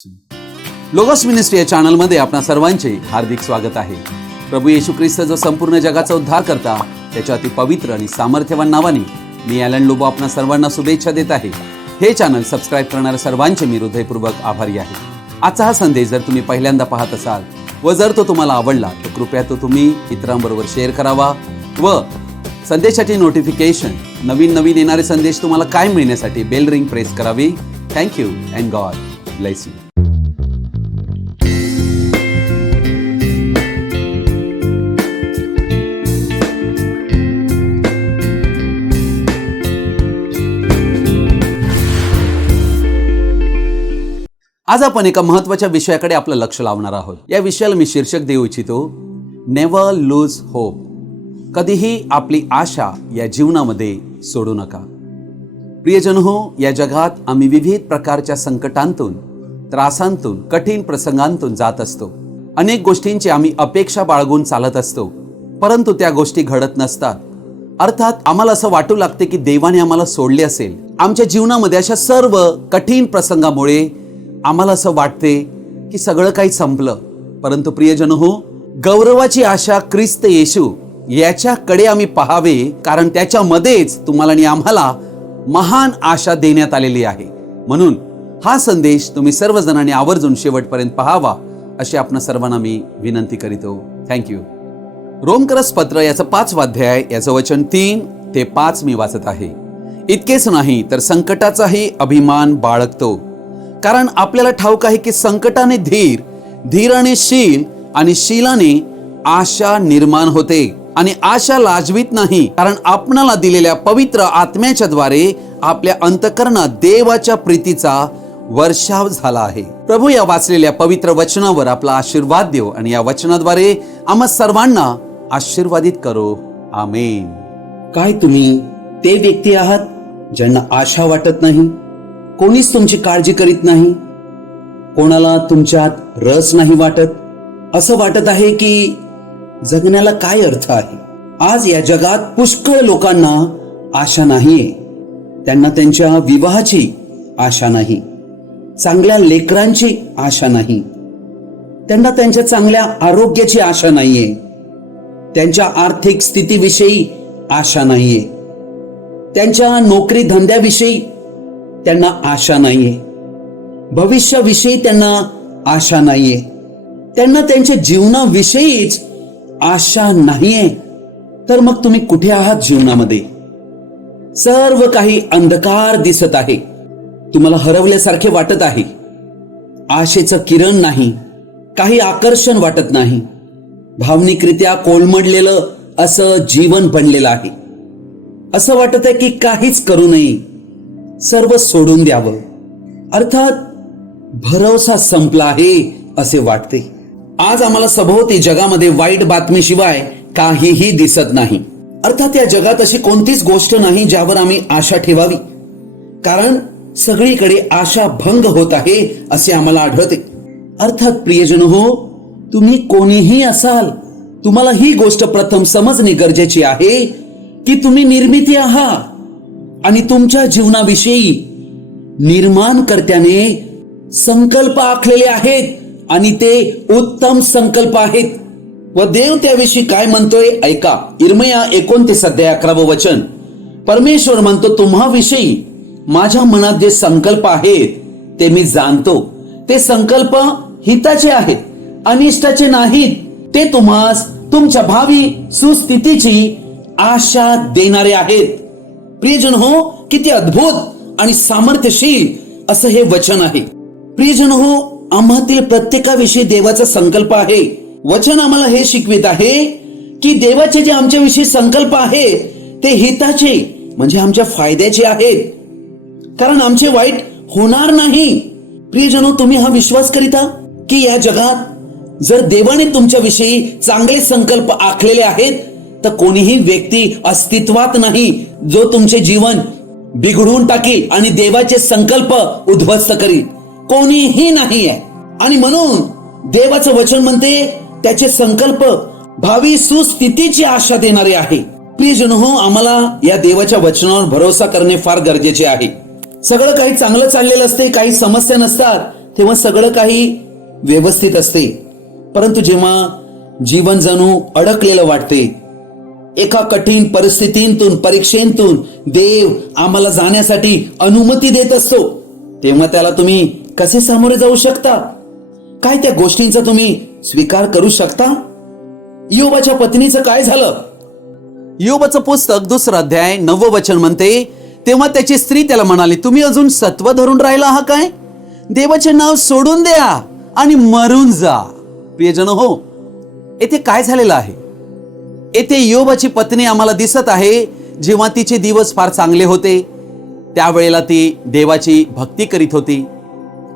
Logos ministry या चॅनलमध्ये आपणा सर्वांचे हार्दिक स्वागत आहे। प्रभू येशू ख्रिस्त जो संपूर्ण जगाचा उद्धार करता त्याच्या अति पवित्र आणि सामर्थ्यवान नावाने मी ॲलन लोबो आपणा सर्वांना शुभेच्छा देत आहे। हे चॅनल सबस्क्राइब करणाऱ्या सर्वांचे मी हृदयपूर्वक आभारी आहे। आजचा हा संदेश जर तुम्ही पहिल्यांदा पाहत असाल व जर तो तुम्हाला आवडला तर कृपया तो तुम्ही इतरांबरोबर शेअर करावा व संदेशाची नोटिफिकेशन नवीन येणारे संदेश तुम्हाला काय मिळण्यासाठी बेल रिंग प्रेस करावी। Thank you and God bless you. आज आपण एका महत्त्वाच्या विषयाकडे आपलं लक्ष लावणार आहोत। या विषयाला मी शीर्षक देऊ इच्छितो, नेव्हर लूज होप। कधीही आपली आशा या जीवनामध्ये सोडू नका। प्रियजनो, या जगात आम्ही विविध प्रकारच्या संकटांतून, त्रासांतून, कठीण प्रसंगांतून जात असतो। अनेक गोष्टींची आम्ही अपेक्षा बाळगून चालत असतो, परंतु त्या गोष्टी घडत नसतात। अर्थात आम्हाला असं वाटू लागते की देवाने आम्हाला सोडले असेल। आमच्या जीवनामध्ये अशा सर्व कठीण प्रसंगामुळे आम्हाला असं वाटते की सगळं काही संपलं। परंतु प्रियजन हो, गौरवाची आशा ख्रिस्त येशू याच्याकडे आम्ही पाहावे, कारण त्याच्यामध्येच तुम्हाला आणि आम्हाला महान आशा देण्यात आलेली आहे। म्हणून हा संदेश तुम्ही सर्वजणांनी आवर्जून शेवटपर्यंत पाहावा अशी आपण सर्वांना मी विनंती करीतो। थँक्यू। रोमकरस पत्र याचं 5 अध्याय याचं वचन 3 ते 5 मी वाचत आहे। इतकेच नाही तर संकटाचाही अभिमान बाळगतो, कारण आपल्याला ठाऊक आहे की संकटाने धीर, धीराने शील आणि शीलाने आशा निर्माण होते। आणि आशा लाजवीत नाही, कारण आपणाला दिलेल्या पवित्र आत्म्याच्या द्वारे आपल्या अंतःकरणात देवाच्या प्रीतीचा वर्षाव झाला आहे। प्रभू या वाचलेल्या पवित्र वचनावर आपला आशीर्वाद देव आणि या वचनाद्वारे आम्हा सर्वांना आशीर्वादित करो। आमेन। काय तुम्ही ते व्यक्ती आहात ज्यांना आशा वाटत नाही? कोणीच तुमची काळजी करीत नाही, कोणाला तुमच्यात रस नाही वाटत? असं वाटत आहे की जगण्याला काय अर्थ आहे? आज या जगात पुष्कळ लोकांना आशा नाहीये। त्यांना त्यांच्या विवाहाची आशा नाही, चांगल्या लेकरांची आशा नाही, त्यांना त्यांच्या चांगल्या आरोग्याची आशा नाहीये, त्यांच्या आर्थिक स्थितीविषयी आशा नाहीये, त्यांच्या नोकरी धंद्याविषयी त्यांना आशा नाहीये, भविष्याविषयी त्यांना आशा नाहीये, त्यांना त्यांच्या जीवनाविषयीच आशा नाहीये। तर मग तुम्ही कुठे आहात जीवनामध्ये? सर्व काही अंधकार दिसत आहे, तुम्हाला हरवल्यासारखे वाटत आहे, आशेचं किरण नाही, काही आकर्षण वाटत नाही, भावनिकरित्या कोलमडलेलं असं जीवन बनलेलं आहे। असं वाटत आहे की काहीच करू नये, सर्व सोडून द्यावं। अर्थात भरोसा संपला आहे असे वाटते। आज आम्हाला सभोवती जगामध्ये वाईट बातमीशिवाय काहीही दिसत नाही। अर्थात या जगात अशी कोणतीच गोष्ट नाही ज्यावर आम्ही आशा ठेवावी, कारण सगळीकडे आशा भंग होत आहे असे आम्हाला आढळते। अर्थात प्रियजन हो, तुम्ही कोणीही असाल, तुम्हाला ही गोष्ट प्रथम समजणे गरजेची आहे की तुम्ही निर्मिती आहात आणि तुमच्या जीवनाविषयी निर्माणकर्त्याने संकल्प आखलेले आहेत आणि ते उत्तम संकल्प आहेत। व देव त्याविषयी काय म्हणतोय ऐका। इर्मया 29 अध्याय 11 वचन। परमेश्वर म्हणतो, तुम्हाविषयी माझ्या मनात जे संकल्प आहेत ते मी जाणतो, ते संकल्प हिताचे आहेत, अनिष्टाचे नाहीत, ते तुम्हास तुमच्या भावी सुस्थितीची आशा देणारे आहेत। प्रियजन हो, किती अद्भुत आणि सामर्थ्यशील असं हे वचन आहे। प्रियजन हो, आम्हातील प्रत्येकाविषयी देवाचा संकल्प आहे। वचन आम्हाला हे शिकवित आहे की देवाचे जे आमच्याविषयी संकल्प आहेत ते हिताचे म्हणजे आमच्या फायद्याचे आहेत, कारण आमचे वाईट होणार नाही। प्रियजनो, तुम्ही हा विश्वास करीता की या जगात जर देवाने तुमच्याविषयी चांगले संकल्प आखलेले आहेत तर कोणीही व्यक्ती अस्तित्वात नाही जो तुमचे जीवन बिघडवून टाकील आणि देवाचे संकल्प उद्ध्वस्त करील। कोणीही नाहीये। आणि म्हणून देवाचं वचन म्हणते त्याचे संकल्प भावी सुस्थितीची आशा देणारे आहे। प्रियजन हो, आम्हाला या देवाच्या वचनावर भरोसा करणे फार गरजेचे आहे। सगळं काही चांगलं चाललेलं असते, काही समस्या नसतात, तेव्हा सगळं काही व्यवस्थित असते. परंतु जेव्हा जीवन जणू अडकलेलं वाटते, एका कठीण परिस्थितीतून, परीक्षेतून देव आम्हाला जाण्यासाठी अनुमती देत असतो, तेव्हा त्याला तुम्ही कसे सामोरे जाऊ शकता? काय त्या गोष्टींचा तुम्ही स्वीकार करू शकता? इयोबाच्या पत्नीचं काय झालं? इयोबाचं पुस्तक 2 अध्याय 9 वचन म्हणते, तेव्हा त्याची स्त्री त्याला म्हणाली, तुम्ही अजून सत्व धरून राहिला आहात काय? देवाचे नाव सोडून द्या आणि मरून जा. प्रियजन हो, येथे काय झालेलं आहे? येथे इयोबाची पत्नी आम्हाला दिसत आहे, जेव्हा तिचे दिवस फार चांगले होते त्यावेळेला ती देवाची भक्ती करीत होती,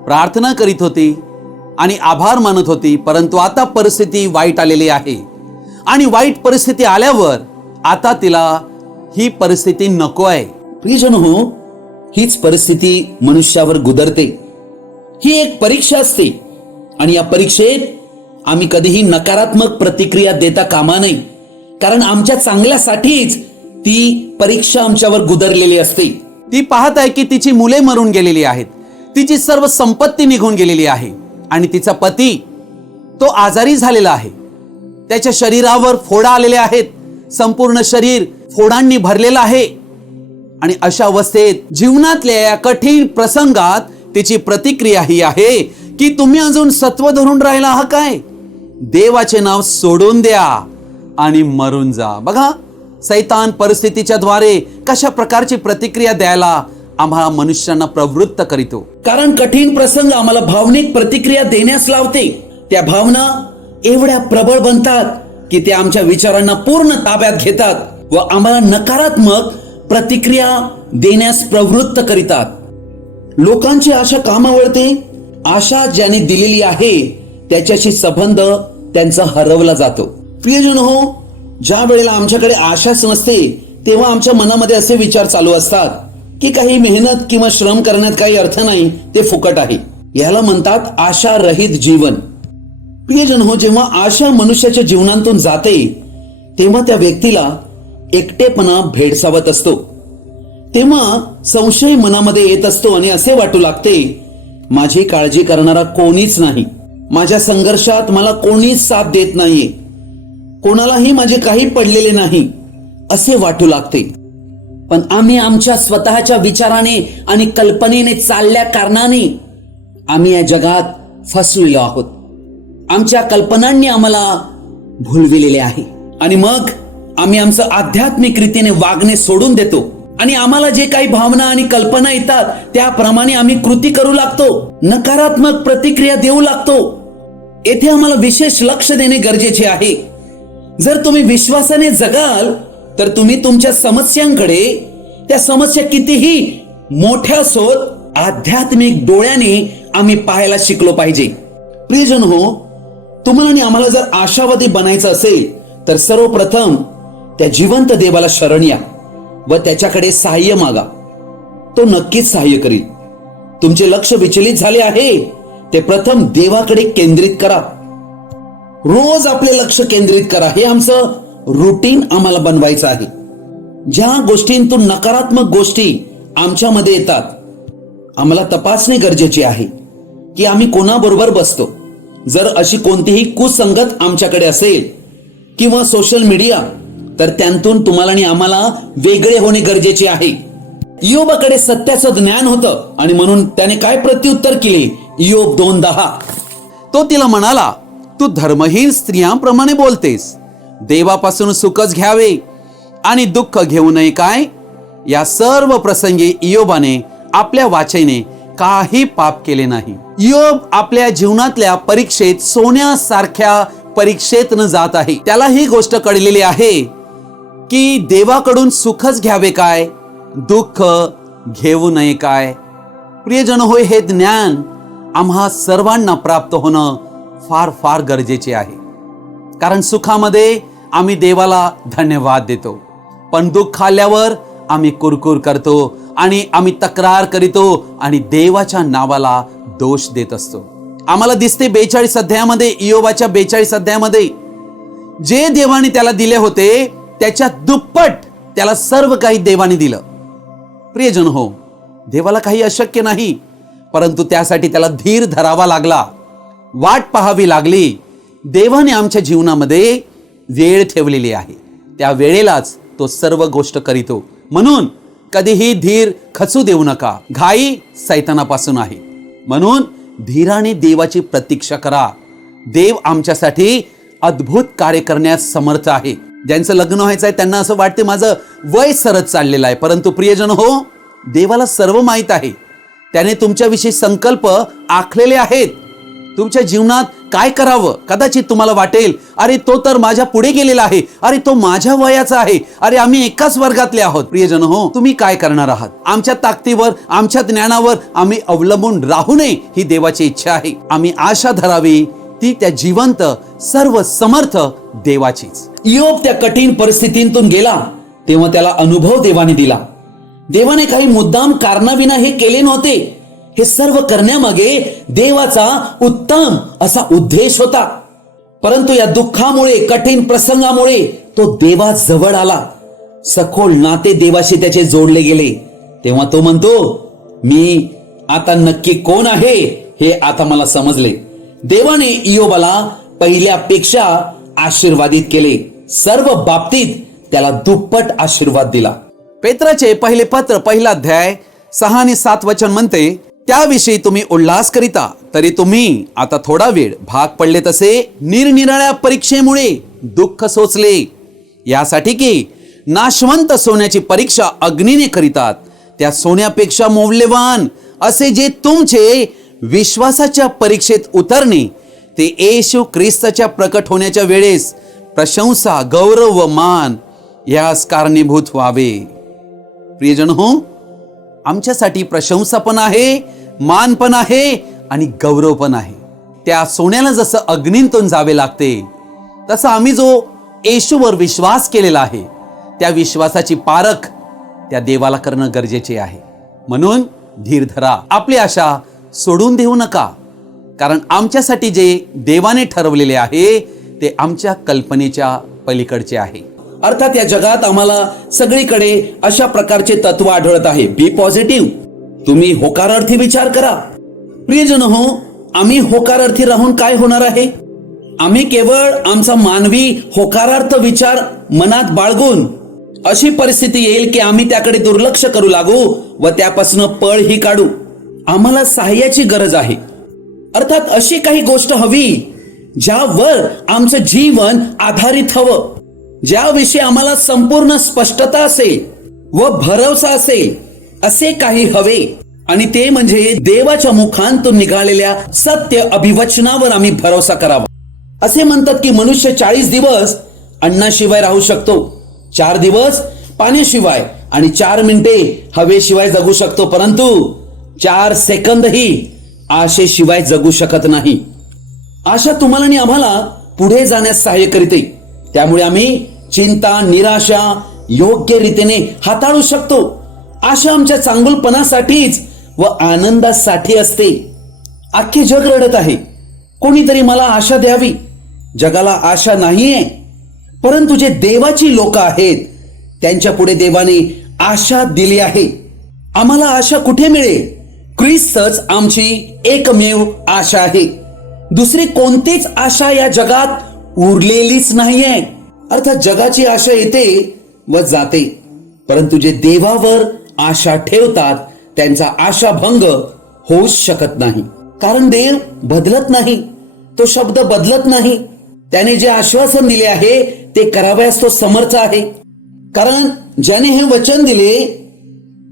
प्रार्थना करीत होती आणि आभार मानत होती. परंतु आता परिस्थिती वाईट आलेली आहे आणि वाईट परिस्थिती आल्यावर आता तिला ही परिस्थिती नको आहे. प्रियजन हो, हीच परिस्थिती मनुष्यावर गुदरते. ही एक परीक्षा असते आणि या परीक्षेत आम्ही कधीही नकारात्मक प्रतिक्रिया देता कामा नये, कारण आमच्या चांगल्यासाठीच ती परीक्षा आमच्यावर गुदरलेली असते. ती पाहत आहे की तिची मुले मरून गेलेली आहेत, तिची सर्व संपत्ती निघून गेलेली आहे आणि तिचा पती तो आजारी झालेला आहे. त्याच्या शरीरावर फोडा आलेले आहेत, संपूर्ण शरीर फोडांनी भरलेलं आहे. आणि अशा अवस्थेत जीवनातल्या या कठीण प्रसंगात तिची प्रतिक्रिया ही आहे की तुम्ही अजून सत्व धरून राहिला आहात काय? देवाचे नाव सोडून द्या आणि मरून जा. बघा, सैतान परिस्थितीच्या द्वारे कशा प्रकारची प्रतिक्रिया द्यायला आम्हा मनुष्यांना प्रवृत्त करीतो. कारण कठीण प्रसंग आम्हाला भावनिक प्रतिक्रिया देण्यास लावते. त्या भावना एवढ्या प्रबळ बनतात की ते आमच्या विचारांना पूर्ण ताब्यात घेतात व आम्हाला नकारात्मक प्रतिक्रिया देण्यास प्रवृत्त करीतात. लोकांची आशा कामावरते. आशा ज्याने दिलेली आहे त्याच्याशी संबंध त्यांचा हरवला जातो. प्रियजन हो, ज्या वेळेला आमच्याकडे आशाच नसते तेव्हा आमच्या मनामध्ये असे विचार चालू असतात की काही मेहनत किंवा श्रम करण्यात काही अर्थ नाही, ते फुकट आहे. याला म्हणतात आशा रहित जीवन. प्रियजन हो, जेव्हा आशा मनुष्याच्या जीवनातून जाते तेव्हा त्या व्यक्तीला एकटेपणा भेडसावत असतो. तेव्हा संशय मनामध्ये येत असतो आणि असे वाटू लागते, माझी काळजी करणारा कोणीच नाही, माझ्या संघर्षात मला कोणीच साथ देत नाहीये, कोणालाही माझे काही पडलेले नाही असे वाटू लागते. पण आम्ही आमच्या स्वतःच्या विचाराने आणि कल्पनेने चालल्या कारणाने आम्ही या जगात फसलेलो आहोत. आमच्या कल्पनांनी आम्हाला भुलविलेले आहे आणि मग आम्ही आमचं आध्यात्मिक रीतीने वागणे सोडून देतो आणि आम्हाला जे काही भावना आणि कल्पना येतात त्याप्रमाणे आम्ही कृती करू लागतो, नकारात्मक प्रतिक्रिया देऊ लागतो. येथे आम्हाला विशेष लक्ष देणे गरजेचे आहे. जर तुम्ही विश्वासाने जगाल तर तुम्ही तुमच्या समस्यांकडे, त्या समस्या कितीही मोठ्या असोत, आध्यात्मिक डोळ्याने आम्ही पाहायला शिकलो पाहिजे. प्रियजन हो, तुम्हाला आणि आम्हाला जर आशावादी बनायचं असेल तर सर्वप्रथम त्या जिवंत देवाला शरण या व त्याच्याकडे सहाय्य मागा. तो नक्कीच सहाय्य करील. तुमचे लक्ष विचलित झाले आहे ते प्रथम देवाकडे केंद्रित करा. रोज आपले लक्ष केंद्रित करा. हे आमचं रुटीन आम्हाला बनवायचं आहे. ज्या गोष्टींतून नकारात्मक गोष्टी आमच्यामध्ये येतात, आम्हाला तपासणे गरजेचे आहे की आम्ही कोणाबरोबर बसतो. जर अशी कोणतीही कुसंगत आमच्याकडे असेल किंवा सोशल मीडिया, तर त्यांतून तुम्हाला आणि आम्हाला वेगळे होणे गरजेचे आहे. इयोबाकडे सत्याचं ज्ञान होतं आणि म्हणून त्याने काय प्रत्युत्तर केले? इयोब 2:10. तो तिला म्हणाला, तू धर्महीन स्त्रियांप्रमाणे बोलतेस. देवापासून सुखच घ्यावे आणि दुःख घेऊ नये काय? या सर्व प्रसंगी इयोबाने आपल्या वाचेने काही पाप केले नाही. इयोब आपल्या जीवनातल्या परीक्षेत सोन्यासारख्या परीक्षेतनं जात आहे. त्याला ही गोष्ट कळलेली आहे की देवाकडून सुखच घ्यावे काय, दुःख घेऊ नये काय. प्रियजन होय, हे ज्ञान आम्हा सर्वांना प्राप्त होणं फार फार गरजेचे आहे. कारण सुखामध्ये आम्ही देवाला धन्यवाद देतो, पण दुःख आल्यावर आम्ही कुरकुर करतो आणि आम्ही तक्रार करीतो आणि देवाच्या नावाला दोष देत असतो. आम्हाला दिसते 42 अध्यायामध्ये, इयोबाच्या 42 अध्यायामध्ये जे देवाने त्याला दिले होते त्याच्या दुप्पट त्याला सर्व काही देवाने दिलं. प्रियजन हो, देवाला काही अशक्य नाही. परंतु त्यासाठी त्याला धीर धरावा लागला, वाट पाहावी लागली. देवाने आमच्या जीवनामध्ये वेळ ठेवलेली आहे, त्या वेळेलाच तो सर्व गोष्ट करीतो. म्हणून कधीही धीर खचू देऊ नका. घाई सैतानापासून आहे, म्हणून धीराने देवाची प्रतीक्षा करा. देव आमच्यासाठी अद्भुत कार्य करण्यास समर्थ आहे. ज्यांचं लग्न व्हायचं आहे त्यांना असं वाटते माझं वय सरत चाललेलं आहे, परंतु प्रियजन हो, देवाला सर्व माहीत आहे. त्याने तुमच्याविषयी संकल्प आखलेले आहेत. तुमच्या जीवनात काय करावं. कदाचित तुम्हाला वाटेल, अरे तो तर माझ्या पुढे गेलेला आहे, अरे तो माझ्या वयाचा आहे, अरे आम्ही एकाच वर्गातले आहोत. प्रियजन हो, तुम्ही काय करणार आहात. आमच्या ताकदीवर, आमच्या ज्ञानावर आम्ही अवलंबून राहू नये ही देवाची इच्छा आहे. आम्ही आशा धरावी, ती त्या जिवंत सर्व समर्थ देवाचीच. इयोब त्या कठीण परिस्थितीतून गेला तेव्हा त्याला अनुभव देवाने दिला. देवाने काही मुद्दाम कारणाविना हे केले नव्हते. हे सर्व करण्यामागे देवाचा उत्तम असा उद्देश होता. परंतु या दुःखामुळे, कठीण प्रसंगामुळे तो देवा जवळ आला. सखोल नाते देवाशी त्याचे जोडले गेले. तेव्हा तो म्हणतो, मी आता नक्की कोण आहे हे आता मला समजले. देवाने इयोबाला पहिल्यापेक्षा आशीर्वादित केले. सर्व बाबतीत त्याला दुप्पट आशीर्वाद दिला. पेत्राचे पहिले पत्र, पहिला अध्याय 6 आणि 7 वचन म्हणते, त्याविषयी तुम्ही उल्हास करिता, तरी तुम्ही आता थोडा वेळ भाग पडले तसे निरनिराळ्या परीक्षेमुळे दुःख सोचले, यासाठी की नाशवंत सोन्याची परीक्षा अग्नीने करितात, त्या सोन्यापेक्षा मौल्यवान असे जे तुमचे विश्वासाच्या परीक्षेत उतरणे, ते येशू ख्रिस्ताच्या प्रकट होण्याच्या वेळेस प्रशंसा, गौरव व मान यास कारणीभूत व्हावे. प्रियजन हो, आमच्यासाठी प्रशंसा पण आहे, मान पण आहे आणि गौरव पण आहे. त्या सोन्याला जसं अग्नीतून जावे लागते, तसं आम्ही जो येशूवर विश्वास केलेला आहे, त्या विश्वासाची पारख त्या देवाला करणं गरजेचे आहे. म्हणून धीर धरा, आपली आशा सोडून देऊ नका, कारण आमच्यासाठी जे देवाने ठरवलेले आहे ते आमच्या कल्पनेच्या पलीकडचे आहे. अर्थात या जगात आम्हाला सगळीकडे अशा प्रकारचे तत्व आढळत आहे. बी पॉझिटिव्ह, तुम्ही होकारार्थी विचार करा. प्रियजन हो, आम्ही होकारार्थी राहून काय होणार आहे. आम्ही केवळ आमचा मानवी होकारार्थ विचार मनात बाळगून अशी परिस्थिती येईल की आम्ही त्याकडे दुर्लक्ष करू लागू व त्यापासून पळ ही काढू. आम्हाला सहाय्याची गरज आहे. अर्थात अशी काही गोष्ट हवी ज्यावर आमचं जीवन आधारित हवं, ज्याविषयी आम्हाला संपूर्ण स्पष्टता असेल व भरवसा असेल, असे काही हवे. आणि ते म्हणजे देवाच्या मुखांतून निघालेल्या सत्य अभिवचनावर आम्ही भरोसा करावा. असे म्हणतात की मनुष्य 40 दिवस अन्नाशिवाय राहू शकतो, 4 दिवस पाण्याशिवाय आणि 4 मिनिटे हवेशिवाय जगू शकतो, परंतु 4 सेकंदही आशेशिवाय जगू शकत नाही. आशा तुम्हाला आणि आम्हाला पुढे जाण्यास सहाय्य करते. त्यामुळे आम्ही चिंता, निराशा योग्य रीतीने हाताळू शकतो. आशा आमच्या चांगुलपणासाठीच व आनंदासाठी असते. अख्खे जग रडत आहे, कोणीतरी मला आशा द्यावी. जगाला आशा नाहीये, परंतु जे देवाची लोक आहेत त्यांच्या पुढे देवाने आशा दिली आहे. आम्हाला आशा कुठे मिळेल. ख्रिस्तच आमची एकमेव आशा आहे. दुसरी कोणतीच आशा या जगात उरलेलीच नाहीये. अर्थात जगाची आशा येते व जाते, परंतु जे देवावर आशा ठेवतात त्यांचा आशाभंग होऊच शकत नाही. कारण देव बदलत नाही, तो शब्द बदलत नाही. त्याने जे आश्वासन दिले आहे ते करावयास तो समर्थ आहे. कारण ज्याने हे वचन दिले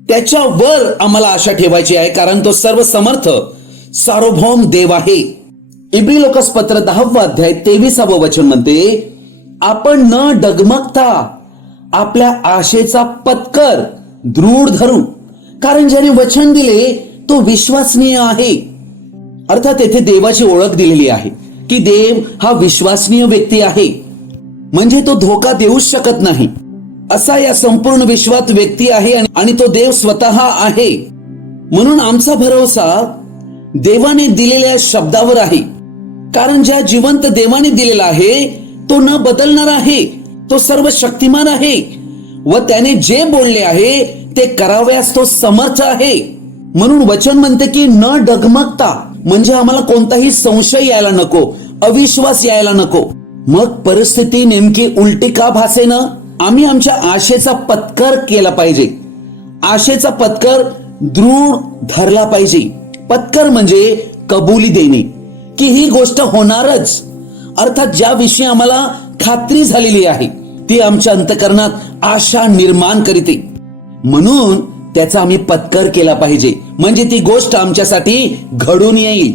त्याच्यावर आम्हाला आशा ठेवायची आहे, कारण तो सर्व समर्थ सार्वभौम देव आहे. इब्री लोकास पत्र 10 अध्याय 23 वचन म्हणते, आपण न डगमगता आपल्या आशेचा पत्कर दृढ धरू, कारण ज्याने वचन दिले तो विश्वसनीय आहे. अर्थात येथे देवाची ओळख दिलेली आहे की देव हा विश्वसनीय व्यक्ती आहे, म्हणजे तो धोका देऊच शकत नाही असा या संपूर्ण विश्वात व्यक्ती आहे आणि तो देव स्वतः आहे. म्हणून आमचा भरोसा देवाने दिलेल्या शब्दावर आहे, कारण ज्या जिवंत देवाने दिलेला आहे तो न बदलणार आहे, तो सर्व शक्तिमान आहे व त्याने जे बोलले आहे ते करावयास तो समर्थ आहे. म्हणून वचन म्हणते की न डगमगता, म्हणजे आम्हाला कोणताही संशय यायला नको, अविश्वास यायला नको. मग परिस्थिती नेमकी उलटी का भासेना? आम्ही आमच्या आशेचा पत्कर केला पाहिजे. आशेचा पत्कर दृढ धरला पाहिजे. पत्कर म्हणजे कबुली देणे की ही गोष्ट होणारच. अर्थात ज्या विषयी आम्हाला खात्री झालेली आहे ती आमच्या अंतःकरणात आशा निर्माण करते, म्हणून त्याचा आम्ही पत्कर केला पाहिजे, म्हणजे ती गोष्ट आमच्यासाठी घडून येईल.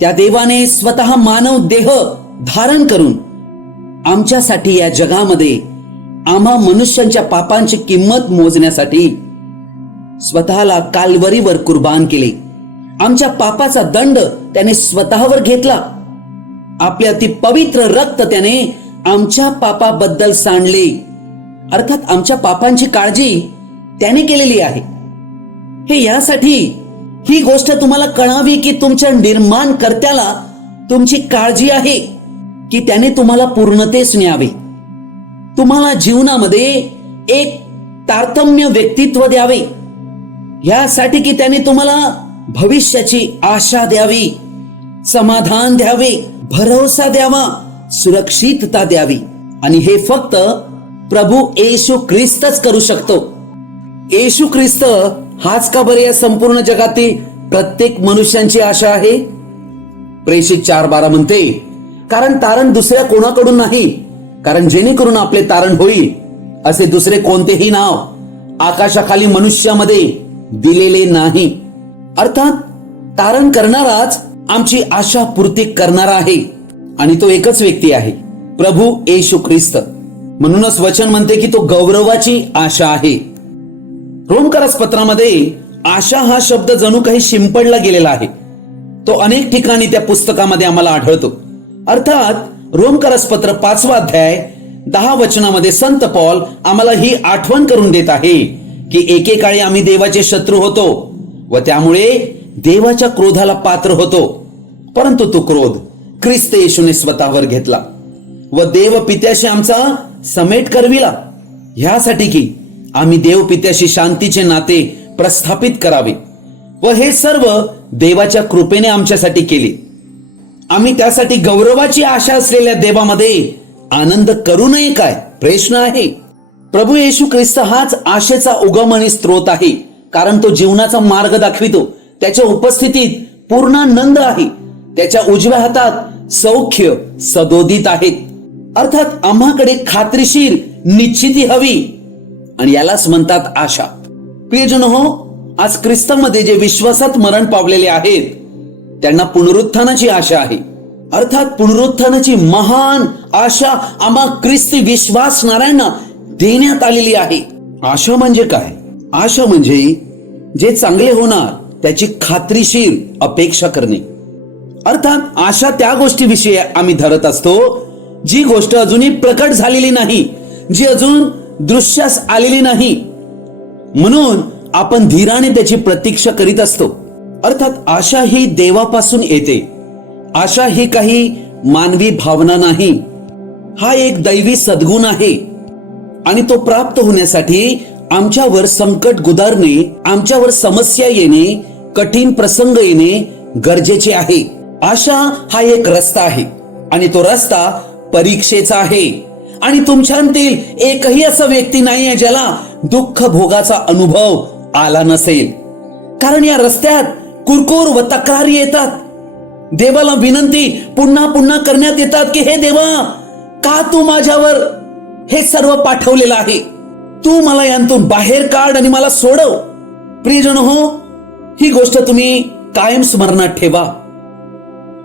त्या देवाने स्वतः मानव देह धारण करून आमच्यासाठी या जगामध्ये आम्हा मनुष्यांच्या पापांची किंमत मोजण्यासाठी स्वतःला काल्वरीवर कुर्बान केले. आमच्या पापाचा दंड त्याने स्वतःवर घेतला. आपले अति पवित्र रक्त त्याने आमच्या पापाबद्दल सांडले. अर्थात आमच्या पापांची काळजी त्याने केलेली आहे. हे यासाठी ही गोष्ट तुम्हाला कळावी की तुमच्या निर्माणकर्त्याला तुमची काळजी आहे, की त्याने तुम्हाला पूर्णतेस न्यावे, तुम्हाला जीवनामध्ये एक तारतम्य व्यक्तित्व द्यावे, यासाठी की त्याने तुम्हाला भविष्याची आशा द्यावी, समाधान द्यावे, भरोसा द्यावा, सुरक्षितता द्यावी. आणि हे फक्त प्रभू येशू ख्रिस्तच करू शकतो. येशू ख्रिस्त हाच का बरे या संपूर्ण जगातील प्रत्येक मनुष्यांची आशा आहे? प्रेषित 4:12 म्हणते, कारण तारण दुसऱ्या कोणाकडून नाही, कारण जेणेकरून आपले तारण होईल असे दुसरे कोणतेही नाव आकाशाखाली मनुष्यामध्ये दिलेले नाही. अर्थात तारण करणाराच आमची आशा पूर्ती करणारा आहे, आणि तो एकच व्यक्ती आहे, प्रभू येशू ख्रिस्त. म्हणूनच वचन म्हणते की तो गौरवाची आशा आहे. रोमकरास पत्रामध्ये आशा हा शब्द जणू काही शिंपडला गेलेला आहे. तो अनेक ठिकाणी त्या पुस्तकामध्ये आम्हाला आढळतो. अर्थात रोमकरास पत्र 5वा अध्याय 10 वचनामध्ये संत पौल आम्हाला ही आठवण करून देत आहे की एकेकाळी आम्ही देवाचे शत्रू होतो व त्यामुळे देवाच्या क्रोधाला पात्र होतो, परंतु तो क्रोध ख्रिस्त येशूने स्वतःवर घेतला व देव पित्याशी आमचा समेट करविला, ह्यासाठी की आम्ही देव पित्याशी शांतीचे नाते प्रस्थापित करावे, व हे सर्व देवाच्या कृपेने आमच्यासाठी केले. आम्ही त्यासाठी गौरवाची आशा असलेल्या देवामध्ये आनंद करू नये काय? प्रश्न आहे. प्रभू येशू ख्रिस्त हाच आशेचा उगम आणि स्त्रोत आहे, कारण तो जीवनाचा मार्ग दाखवितो. त्याच्या उपस्थितीत पूर्णानंद आहे. त्याच्या उजव्या हातात सौख्य सदोदित आहेत. अर्थात आम्हाकडे खात्रीशीर निश्चिती हवी, आणि यालाच म्हणतात आशा. प्रियजन हो, आज ख्रिस्तामध्ये जे विश्वासात मरण पावलेले आहेत त्यांना पुनरुत्थानाची आशा आहे. अर्थात पुनरुत्थानाची महान आशा आम्हा ख्रिस्ती विश्वासणाऱ्यांना देण्यात आलेली आहे. आशा म्हणजे काय? आशा म्हणजे जे चांगले होणार त्याची खात्रीशीर अपेक्षा करणे. अर्थात आशा त्या गोष्टीविषयी आम्ही धरत असतो जी गोष्ट अजूनही प्रकट झालेली नाही, जी अजून दृश्यास आलेली नाही, म्हणून आपण धीराने त्याची प्रतीक्षा करीत असतो. अर्थात आशा ही देवापासून येते. आशा ही काही मानवी भावना नाही, हा एक दैवी सद्गुण आहे, आणि तो प्राप्त होण्यासाठी आमच्यावर संकट गुदारणे, आमच्यावर समस्या येणे, कठीण प्रसंग येणे गरजेचे आहे. आशा हा एक रस्ता आहे, आणि तो रस्ता परीक्षेचा आहे. आणि तुमच्यातील एकही असा व्यक्ती नाहीये ज्याला दुःख भोगाचा अनुभव आला नसेल, कारण या रस्त्यात कुरकुर व तक्रारी येतात. देवाला विनंती पुन्हा पुन्हा करण्यात येतात की हे देवा, का तू माझ्यावर हे सर्व पाठवलेलं आहे? तू मला यांतून बाहेर काढ आणि मला सोडव. प्रियजन हो, ही गोष्ट तुम्ही कायम स्मरणात ठेवा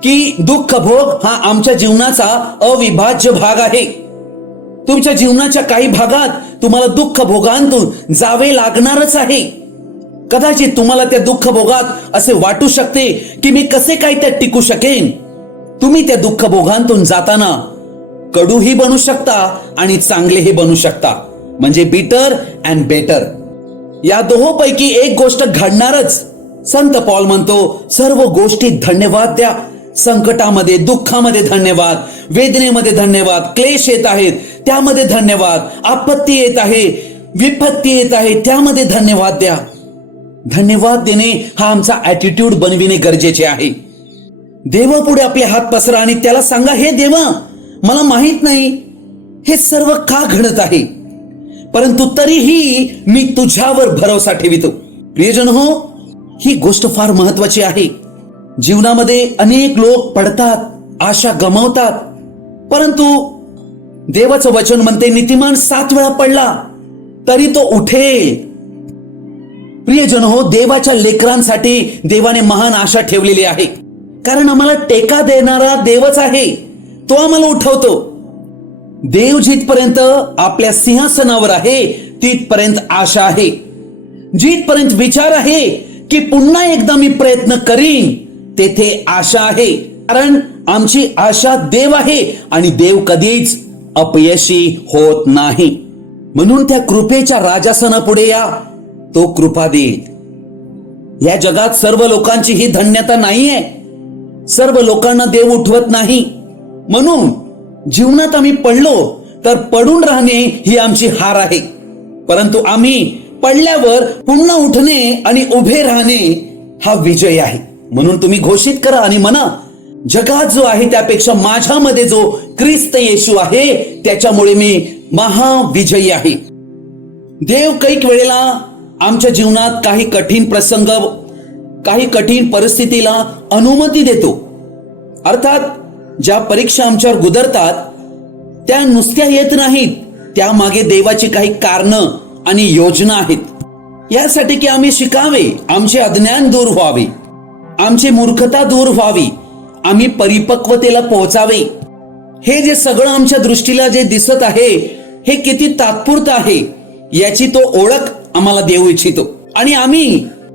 की दुःख भोग हा आमच्या जीवनाचा अविभाज्य भाग आहे. तुमच्या जीवनाच्या काही भागात तुम्हाला दुःख भोगांतून जावे लागणारच आहे. कदाचित तुम्हाला त्या दुःख भोगात असे वाटू शकते की मी कसे काय त्यात टिकू शकेन. तुम्ही त्या दुःख भोगांतून जाताना कडूही बनू शकता आणि चांगलेही बनू शकता, म्हणजे बिटर अँड बेटर. या दोहोंपैकी एक गोष्ट घडणारच. संत पौल म्हणतो, सर्व गोष्टीत धन्यवाद द्या. संकटामध्ये, दुःखामध्ये धन्यवाद, वेदनेमध्ये धन्यवाद, क्लेश येत आहेत त्यामध्ये धन्यवाद, आपत्ती येत आहे, विपत्ती येत आहे त्यामध्ये धन्यवाद द्या. धन्यवाद देणे हा आमचा ॲटिट्यूड बनविणे गरजेचे आहे. देवापुढे आपले हात पसरा आणि त्याला सांगा, हे देवा, मला माहित नाही हे सर्व का घडत आहे, परंतु तरीही मी तुझ्यावर भरोसा ठेवितो. प्रियजन हो, ही गोष्ट फार महत्वाची आहे. जीवनामध्ये अनेक लोक पडतात, आशा गमावतात, परंतु देवाचं वचन म्हणते, नीतिमान 7 वेळा पडला तरी तो उठेल. प्रियजन हो, देवाच्या लेकरांसाठी देवाने महान आशा ठेवलेली आहे, कारण आम्हाला टेका देणारा देवच आहे. तो आम्हाला उठवतो. देव जिथपर्यंत आपल्या सिंहासनावर आहे तिथपर्यंत आशा आहे. जिथपर्यंत विचार आहे की पुन्हा एकदा मी प्रयत्न करीन, तेथे आशा आहे. कारण आमची आशा देव आहे आणि देव कधीच अपयशी होत नाही. म्हणून त्या कृपेच्या राजासनापुढे या, तो कृपा देईल. या जगात सर्व लोकांची ही धन्यता नाहीये. सर्व लोकांना देव उठवत नाही. म्हणून जीवनात आम्ही पडलो तर पडून राहणे ही आमची हार आहे, परंतु आम्ही पडल्यावर पुन्हा उठणे आणि उभे राहणे हा विजय आहे. म्हणून तुम्ही घोषित करा आणि म्हणा, जगात जो आहे त्यापेक्षा माझ्यामध्ये जो ख्रिस्त येशू आहे त्याच्यामुळे मी महाविजयी आहे. देव कैक वेळेला आमच्या जीवनात काही कठीण प्रसंग, काही कठीण परिस्थितीला अनुमती देतो. अर्थात ज्या परीक्षा आमच्यावर गुदरतात त्या नुसत्या येत नाहीत, त्यामागे देवाची काही कारणं आणि योजना आहेत. यासाठी की आम्ही शिकावे, आमचे अज्ञान दूर व्हावे, आमची मूर्खता दूर व्हावी, आम्ही परिपक्वतेला पोहोचावे. हे जे सगळं आमच्या दृष्टीला जे दिसत आहे हे किती तात्पुरतं आहे याची तो ओळख आम्हाला देऊ इच्छितो. आणि आम्ही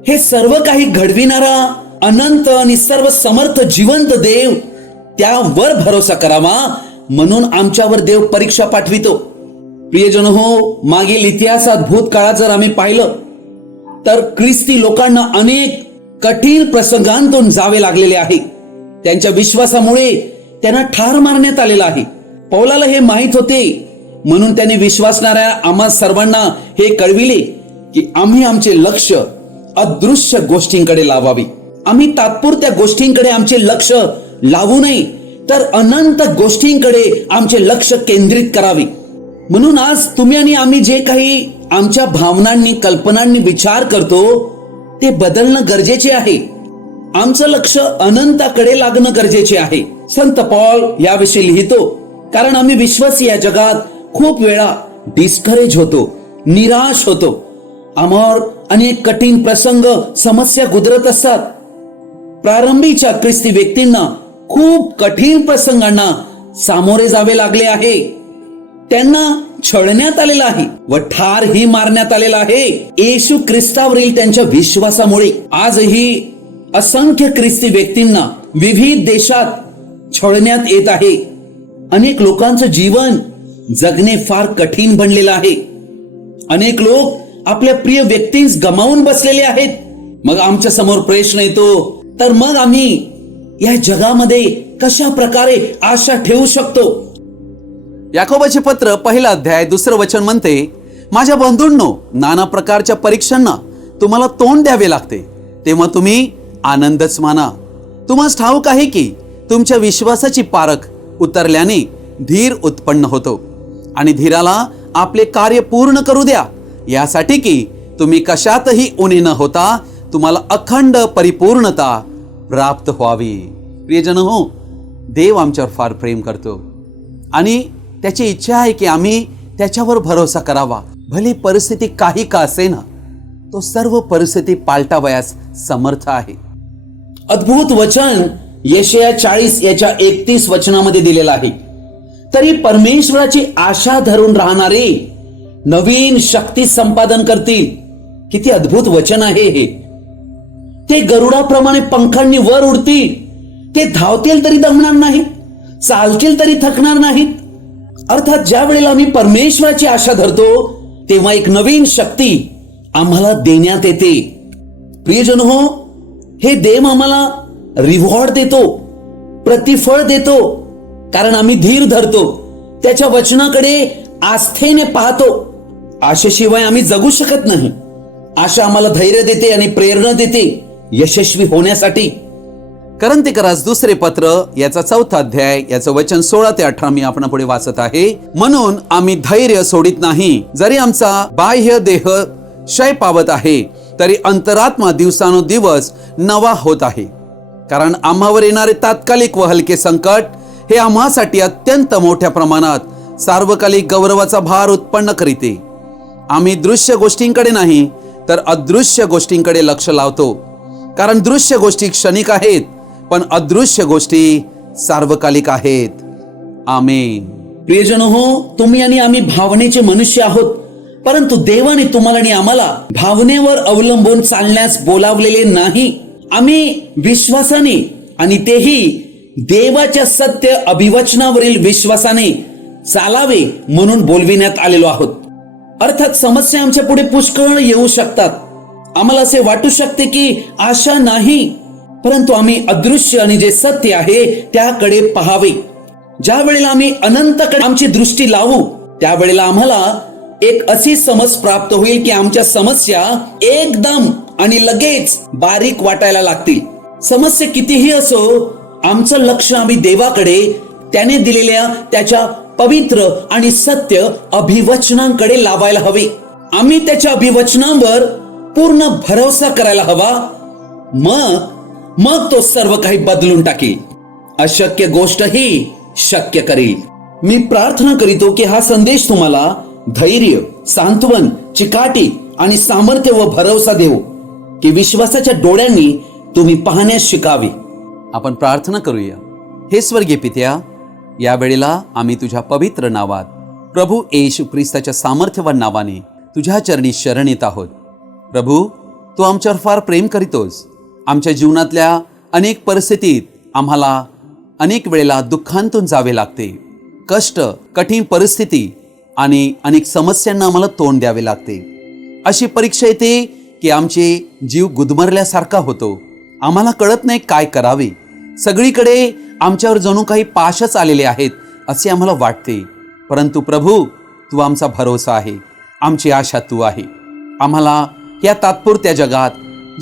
हे सर्व काही घडविणारा अनंत आणि सर्व समर्थ जिवंत देव, त्यावर भरोसा करावा, म्हणून आमच्यावर देव परीक्षा पाठवितो. प्रियजन हो, मागील इतिहासात भूतकाळात जर आम्ही पाहिलं तर ख्रिस्ती लोकांना अनेक कठीण प्रसंगांतून जावे लागलेले आहे. त्यांच्या विश्वासामुळे त्यांना ठार मारण्यात आलेलं आहे. पौलाला हे माहित होते, म्हणून त्यांनी विश्वासणाऱ्या आम्हा सर्वांना हे कळविले की आम्ही आमचे लक्ष अदृश्य गोष्टींकडे लावावे. आम्ही तात्पुरत्या गोष्टींकडे आमचे लक्ष लावू नये, तर अनंत गोष्टींकडे आमचे लक्ष केंद्रित करावे. म्हणून आज तुम्ही आणि आम्ही जे काही आमच्या भावनांनी, कल्पनांनी विचार करतो ते बदलणं गरजेचे आहे. आमचं लक्ष अनंताकडे लागणं गरजेचे आहे. संत पॉल याविषयी लिहितो, कारण आम्ही विश्वासी या जगात खूप वेळा डिस्करेज होतो, निराश होतो. आम्हावर अनेक कठीण प्रसंग, समस्या गुजरत असतात. प्रारंभीच्या ख्रिस्ती व्यक्तींना खूप कठीण प्रसंगांना सामोरे जावे लागले आहे. त्यांना छळण्यात आलेलं आहे व ठारही मारण्यात आलेला आहे येशू ख्रिस्तावरील त्यांच्या विश्वासामुळे. आजही असंख्य ख्रिस्ती व्यक्तींना विविध देशात छळण्यात येत आहे. अनेक लोकांचं जीवन जगणे फार कठीण बनलेलं आहे. अनेक लोक आपल्या प्रिय व्यक्तींस गमावून बसलेले आहेत. मग आमच्या समोर प्रश्न येतो, तर मग आम्ही या जगामध्ये कशा प्रकारे आशा ठेवू शकतो? याकोबाचे पत्र 1 अध्याय 2 वचन म्हणते, माझ्या बंधूंनो, नाना प्रकारच्या परीक्षांना तुम्हाला तोंड द्यावे लागते, तेव्हा तुम्ही आनंदच माना. तुम्हाला ठाऊक आहे की तुमच्या विश्वासाची पारख उतरल्याने धीर उत्पन्न होतो, आणि धीराला आपले कार्य पूर्ण करू द्या, यासाठी की तुम्ही कशातही उणे न होता तुम्हाला अखंड परिपूर्णता प्राप्त व्हावी. प्रियजन हो, देव आमच्यावर फार प्रेम करतो आणि त्याची इच्छा आहे की आम्ही त्याच्यावर भरोसा करावा. भली परिस्थिती काही का असेना, तो सर्व परिस्थिती पालटावयास समर्थ आहे. अद्भुत वचन यशया 40 याच्या 31 वचनामध्ये दिलेलं आहे. तरी परमेश्वराची आशा धरून राहणारे नवीन शक्ती संपादन करतील. किती अद्भुत वचन आहे हे. ते गरुडाप्रमाणे पंखांनी वर उडतील. ते धावतील तरी दमणार नाहीत, चालतील तरी थकणार नाहीत. अर्थात ज्या वेळेला आम्ही परमेश्वराची आशा धरतो तेव्हा एक नवीन शक्ती आम्हाला देण्यात येते. प्रियजन हो, हे देव आम्हाला रिवॉर्ड देतो, प्रतिफळ देतो, कारण आम्ही धीर धरतो, त्याच्या वचनाकडे आस्थेने पाहतो. आशेशिवाय आम्ही जगू शकत नाही. आशा आम्हाला धैर्य देते आणि प्रेरणा देते यशस्वी होण्यासाठी. करंथीकरास दुसरे पत्र याचा 4 अध्याय याचं वचन 16 ते 18 मी आपण पुढे वाचत आहे. म्हणून आम्ही धैर्य सोडित नाही. जरी आमचा बाह्य देह क्षय पावत आहे तरी अंतरात्मा दिवसानुदिवस नवा होत आहे. कारण आम्हावर येणारे तात्कालिक व हलके संकट हे आम्हासाठी अत्यंत मोठ्या प्रमाणात सार्वकालिक गौरवाचा भार उत्पन्न करीते. आम्ही दृश्य गोष्टींकडे नाही तर अदृश्य गोष्टींकडे लक्ष लावतो. कारण दृश्य गोष्टी क्षणिक आहेत पण अदृश्य गोष्टी सार्वकालिक आहेत. आमेन. प्रियजन हो, तुम्ही आणि आम्ही भावनेचे मनुष्य आहोत, परंतु देवाने तुम्हाला आणि आम्हाला भावनेवर अवलंबून चालण्यास बोलावलेले नाही. आम्ही विश्वासाने आणि तेही देवाच्या सत्य अभिवचनावरील विश्वासाने चालावे म्हणून बोलविण्यात आलेलो आहोत. अर्थात समस्या आमच्या पुढे पुष्कळ येऊ शकतात. आम्हाला असे वाटू शकते की आशा नाही, परंतु आम्ही अदृश्य आणि जे सत्य आहे त्याकडे पाहावे. ज्या वेळेला आम्ही अनंतकडे आमची दृष्टी लावू त्यावेळेला आम्हाला एक अशी समज प्राप्त होईल की आमच्या समस्या एकदम आणि लगेच बारीक वाटायला लागतील. समस्या कितीही असो, आमचं लक्ष आम्ही देवाकडे, त्याने दिलेल्या त्याच्या पवित्र आणि सत्य अभिवचनांकडे लावायला हवे. आम्ही त्याच्या अभिवचनांवर पूर्ण भरोसा करायला हवा. मग तो सर्व काही बदलून टाकेल. अशक्य गोष्टही शक्य करेल. मी प्रार्थना करीतो की हा संदेश तुम्हाला धैर्य, सांत्वन, चिकाटी आणि सामर्थ्य व भरोसा देऊ की विश्वासाच्या डोळ्यांनी तुम्ही पाहण्यास शिकावे. आपण प्रार्थना करूया. हे स्वर्गीय पित्या, या वेळेला आम्ही तुझ्या पवित्र नावात प्रभू येशू ख्रिस्ताच्या सामर्थ्यवान नावाने तुझ्या चरणी शरण येत आहोत. प्रभू, तू आमच्यावर फार प्रेम करीतोस. आमच्या जीवनातल्या अनेक परिस्थितीत आम्हाला अनेक वेळेला दुःखांतून जावे लागते. कष्ट, कठीण परिस्थिती आणि अनेक समस्यांना आम्हाला तोंड द्यावे लागते. अशी परीक्षा येते की आमचे जीव गुदमरल्यासारखा होतो. आम्हाला कळत नाही काय करावे. सगळीकडे आमच्यावर जणू काही पाशच आलेले आहेत असे आम्हाला वाटते. परंतु प्रभू, तू आमचा भरोसा आहे, आमची आशा तू आहे. आम्हाला या तात्पुरत्या जगात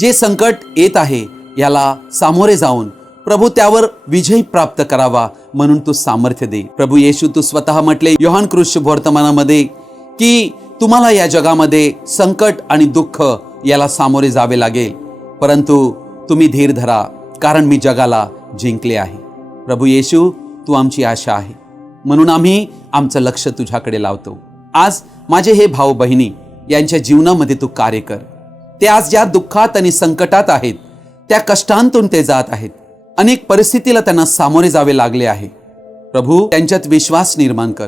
जे संकट येत आहे याला सामोरे जाऊन प्रभू त्यावर विजय प्राप्त करावा म्हणून तू सामर्थ्य दे. प्रभू येशू, तू स्वतः म्हटले योहान कृष्ण वर्तमानामध्ये की तुम्हाला या जगामध्ये संकट आणि दुःख याला सामोरे जावे लागेल, परंतु तुम्ही धीर धरा कारण मी जगाला जिंकले आहे. प्रभू येशू, तू आमची आशा आहे म्हणून आम्ही आमचं लक्ष तुझ्याकडे लावतो. आज माझे हे भाऊ बहिणी यांच्या जीवनामध्ये तू कार्य कर. ते आज ज्या दुःखात आणि संकटात आहेत, त्या कष्टांतून ते जात आहेत. अनेक परिस्थितीला त्यांना सामोरे जावे लागले आहे. प्रभू, त्यांच्यात विश्वास निर्माण कर,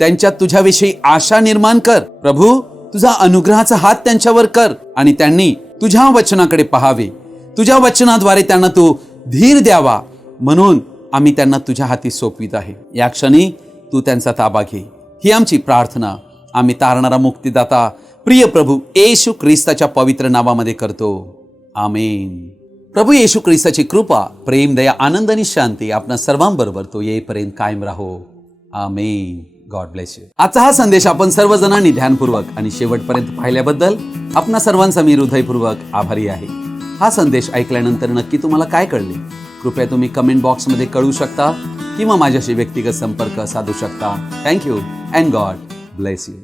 त्यांच्यात तुझ्याविषयी आशा निर्माण कर. प्रभू, तुझा अनुग्रहाचा हात त्यांच्यावर कर आणि त्यांनी तुझ्या वचनाकडे पाहावे. तुझ्या वचनाद्वारे त्यांना तू धीर द्यावा म्हणून आम्ही त्यांना तुझ्या हाती सोपवित आहे. या क्षणी तू त्यांचा ताबा घे, ही आमची प्रार्थना आम्ही तारणारा मुक्तिदाता प्रिय प्रभू येशू ख्रिस्ताच्या पवित्र नावामध्ये करतो. आमेन. प्रभू येशू ख्रिस्ताची कृपा, प्रेम, दया, आनंद आणि शांती आपणा सर्वांबरोबर तो येईपर्यंत कायम राहो. आमेन. God bless you. आजचा हा संदेश आपण सर्वजणांनी ध्यानपूर्वक आणि शेवटपर्यंत पाहिल्याबद्दल आपणा सर्वांचा मी हृदयपूर्वक आभारी आहे. हा संदेश ऐकल्यानंतर नक्की तुम्हाला काय कळले कृपया तुम्ही कमेंट बॉक्समध्ये कळवू शकता किंवा माझ्याशी व्यक्तिगत संपर्क साधू शकता. Thank you and God bless you.